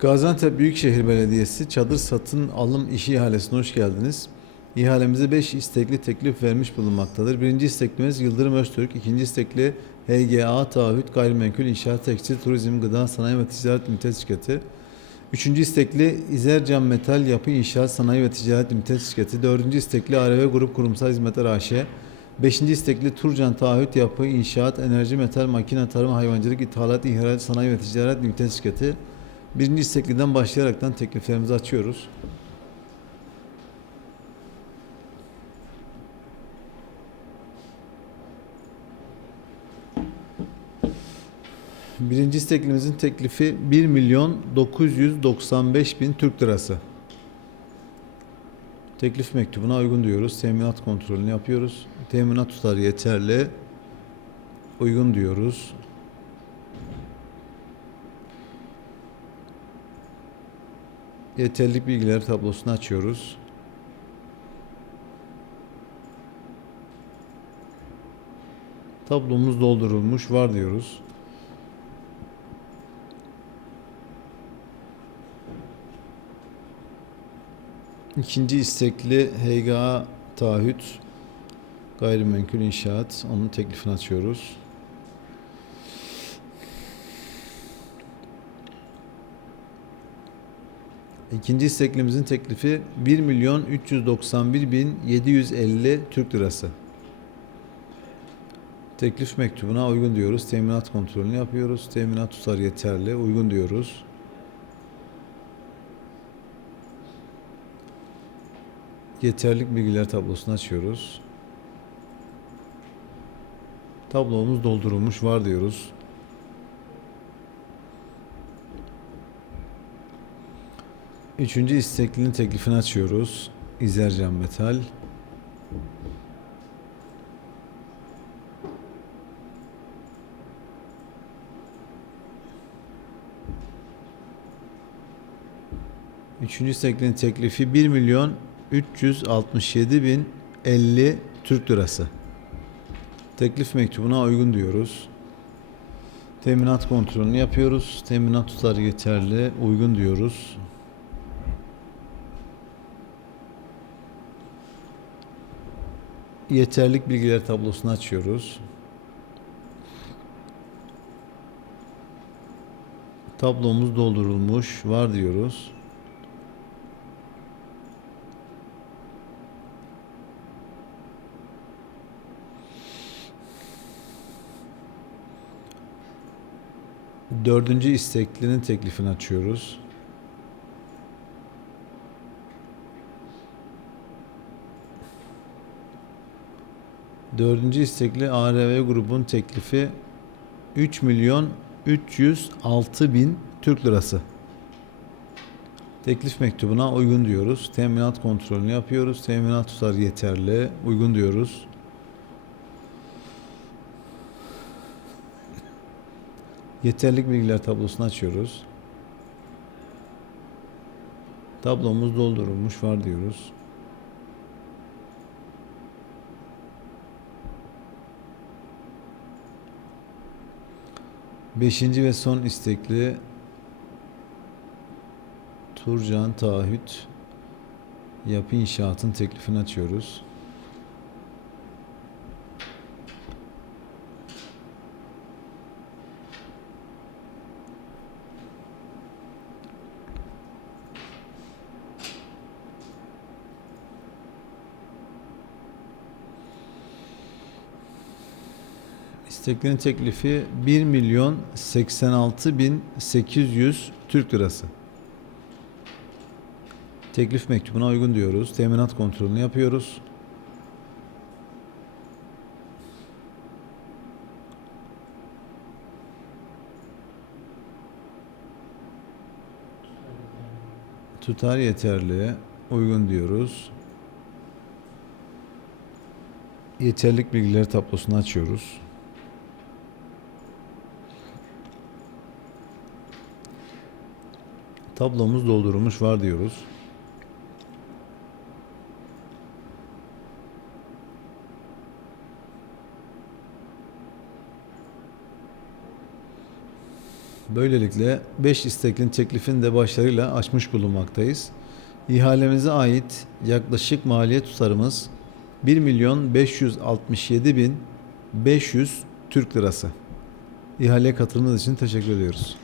Gaziantep Büyükşehir Belediyesi çadır satın alım işi ihalesine hoş geldiniz. İhalemize 5 istekli teklif vermiş bulunmaktadır. Birinci isteklimiz Yıldırım Öztürk, ikinci istekli HGA Taahhüt Gayrimenkul İnşaat Tekstil Turizm Gıda Sanayi ve Ticaret Limited Şirketi. Üçüncü istekli İzercan Metal Yapı İnşaat Sanayi ve Ticaret Limited Şirketi. Dördüncü istekli ARV Grup Kurumsal Hizmetler AŞ. Beşinci istekli Turcan Taahhüt Yapı İnşaat Enerji Metal Makine Tarım Hayvancılık İthalat İhracat Sanayi ve Ticaret Limited Şirketi. Birinci istekliden başlayaraktan tekliflerimizi açıyoruz. Birinci isteklimizin teklifi 1 milyon 995 bin Türk lirası. Teklif mektubuna uygun diyoruz. Teminat kontrolünü yapıyoruz. Teminat tutarı yeterli. Uygun diyoruz. Yeterlilik bilgileri tablosunu açıyoruz. Tablomuz doldurulmuş var diyoruz. İkinci istekli HGA taahhüt gayrimenkul inşaat onun teklifini açıyoruz. İkinci isteklimizin teklifi 1 milyon 391 bin 750 Türk lirası. Teklif mektubuna uygun diyoruz. Teminat kontrolünü yapıyoruz. Teminat tutarı yeterli. Uygun diyoruz. Yeterlik bilgiler tablosunu açıyoruz. Tablomuz doldurulmuş var diyoruz. Üçüncü isteklinin teklifini açıyoruz. İzercan Metal. Üçüncü isteklinin teklifi 1 milyon 367 bin 50 Türk lirası. Teklif mektubuna uygun diyoruz. Teminat kontrolünü yapıyoruz. Teminat tutarı yeterli, uygun diyoruz. Yeterlik bilgiler tablosunu açıyoruz. Tablomuz doldurulmuş, var diyoruz. Dördüncü isteklinin teklifini açıyoruz. Dördüncü istekli ARV grubun teklifi 3 milyon 306 bin Türk lirası. Teklif mektubuna uygun diyoruz. Teminat kontrolünü yapıyoruz. Teminat tutarı yeterli. Uygun diyoruz. Yeterlik bilgiler tablosunu açıyoruz. Tablomuz doldurulmuş var diyoruz. Beşinci ve son istekli Turcan Taahhüt Yapı İnşaat'ın teklifini açıyoruz. İsteklerin teklifi 1 milyon 86 bin 800 Türk lirası. Teklif mektubuna uygun diyoruz. Teminat kontrolünü yapıyoruz. Tutar yeterli. Uygun diyoruz. Yeterlik bilgileri tablosunu açıyoruz. Tablomuz doldurulmuş var diyoruz. Böylelikle 5 isteklinin teklifini de başarıyla açmış bulunmaktayız. İhalemize ait yaklaşık maliyet tutarımız 1 milyon 567 bin 500 Türk lirası. İhaleye katılımınız için teşekkür ediyoruz.